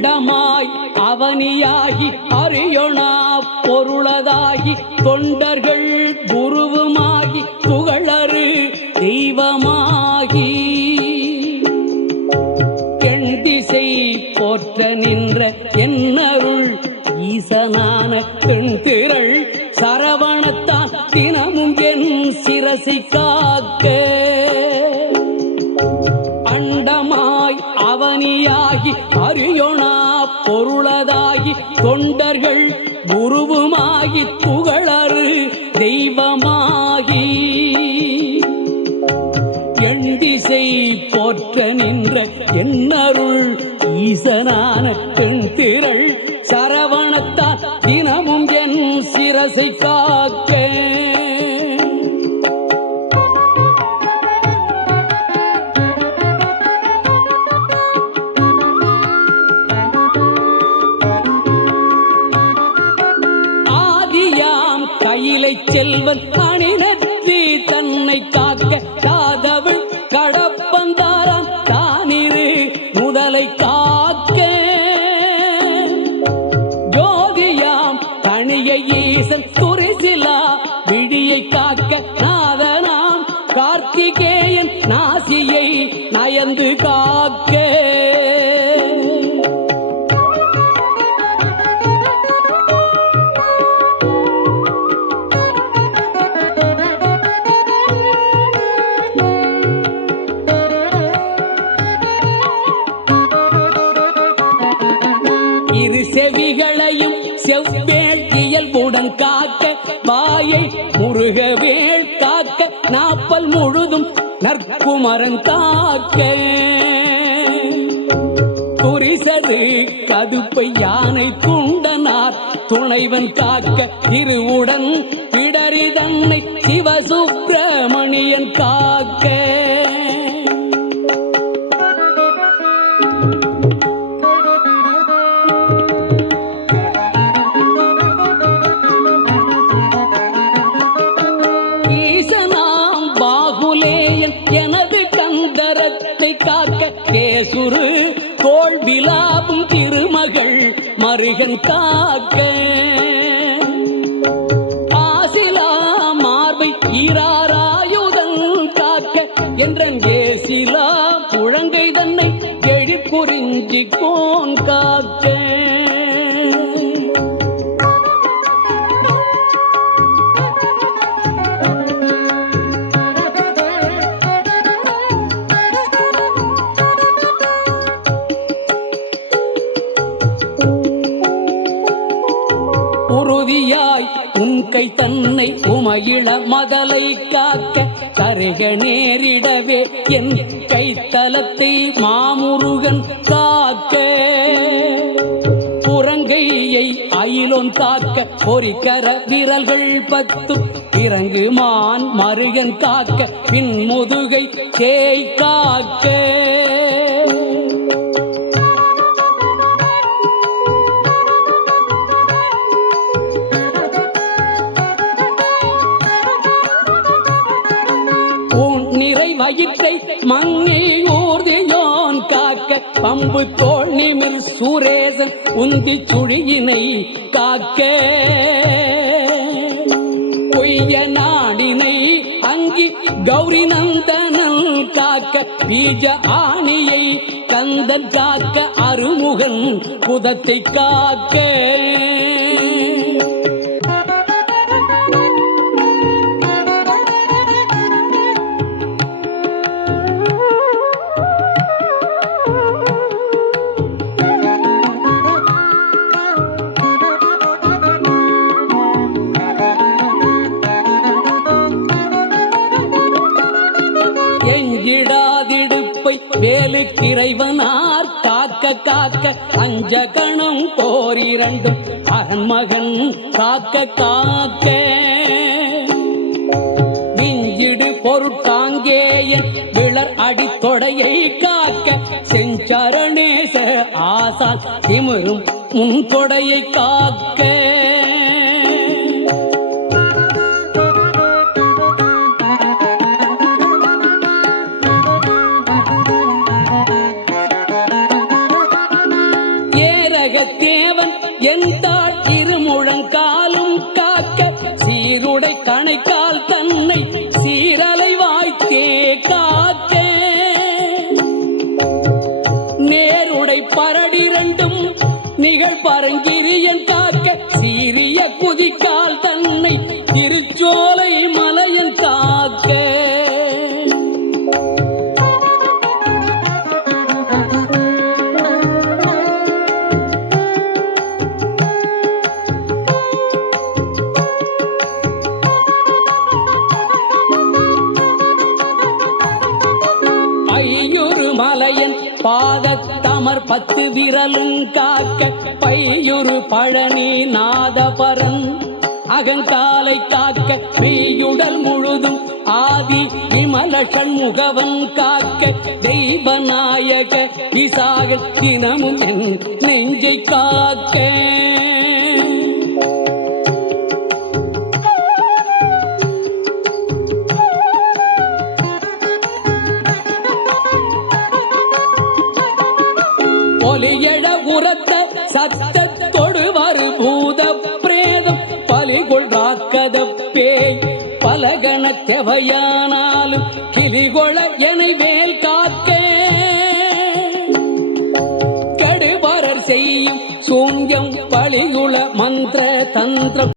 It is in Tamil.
அண்டமாய் அவனியாகி அறியொணா பொருளதாகி தொண்டர்கள் குருவுமாகி புகழறு தெய்வமாகி எண்திசை போற்ற நின்ற என்னருள் ஈசனான பெண்திரள் சரவணத்தான் தினமும் என் சிரசை காக்க அண்டமாய் அவனியாகி அறியொணா பொருளதாகி தொண்டர்கள் குருவுமாகி புகழறு தெய்வமாகி எண்திசை போற்ற நின்ற என்னருள் ஈசனான பெண்திரள் சரவணத்தால் தினமும் என் சிரசை காக்க கையிலை செல்வன் அணிநற்றி தன்னை காக்க காதவள் கடப்பந்தாராம் தானிரு முதலை காக்க ஜோதியாம் தனிய ஈசன் துரிசிலா விழியை காக்க நாதனாம் கார்த்திகேயன் நாசியை நயந்து காக்க இரு செவிகளையும் செவ்வேள் இயல்புடன் காக்க வாயை முருகவேள் காக்க நாப்பல் முழுதும் நற்குமரன் காக்க குறிசது கதுப்பை யானை குண்டனார் துணைவன் காக்க திருவுடன் பிடரி தன்னை சிவசுப்பிரமணியன் காக்க எனது கந்தரத்தை காக்க கேசுரு தோல் விலாபும் திருமகள் மருகன் காக்க ஆசிலா மார்பை ஈராராயுதன் காக்க என்றேசிலா புழங்கை தன்னை எழிற்புரிஞ்சி கோன் காக்க உறுதியாய் உன் கை தன்னை உமையிள மதலை காக்க கருக நேரிடவே என் கைத்தலத்தை மாமுருகன் காக்க புறங்கையை அயிலோன் காக்க பொறிக்கர விரல்கள் 10 இறங்கு மான் மருகன் காக்க பின் முதுகை தேய் காக்க வயிற்றை மங்கை ஊர்தியோன் காக்க பம்பு தோல் நிமிர் சூரேசன் உந்தி சுழியினை காக்க பொய்ய நாடினை அங்கி கௌரி நந்தனன் காக்க பீஜ ஆணியை கந்தன் காக்க அருமுகன் குதத்தை காக்க எஞ்சிடாதிடுப்பை வேலுக்கிறைவனார் காக்க காக்க அஞ்ச கணம் போரிரண்டும் அரண்மகன் காக்க காக்க விஞ்சிடு பொருட்காங்கேயன் விளர் அடித்தொடையை காக்க செஞ்சரணேச ஆசான் திமிரும் முன் கொடையை காக்க தேவன் என் தாய் இருமுழங்காலும் காக்க சீருடை கணைக்கால் தன்னை சீரலை வாய்த்தே காக்க நேருடை பரடிரண்டும் நிகழ் பரங்கிரியன் காக்க சீரிய குதிக்கால் தன்னை திருச்சோலை மலையன் காக்க ஐயுறு மலையன் பாதத்தமர் 10 விரலும் காக்க பையுறு பழனி நாதபரன் அகங்காலை காக்க மெய்யுடல் முழுதும் ஆதி விமல சண்முகவன் காக்க தெய்வநாயக விசாக தினமும் என் நெஞ்சை காக்க ஒலியழ உரத்த சத்தத்தொடு வரு பூத பிரேதம் பலிகொள் ராக்கத பேய் பலகன தெவையானாலும் கிளிகொள எனை வேல் காக்க கெடுபரர் செய்யும் சூன்யம் பலிகுள மந்திர தந்திரம்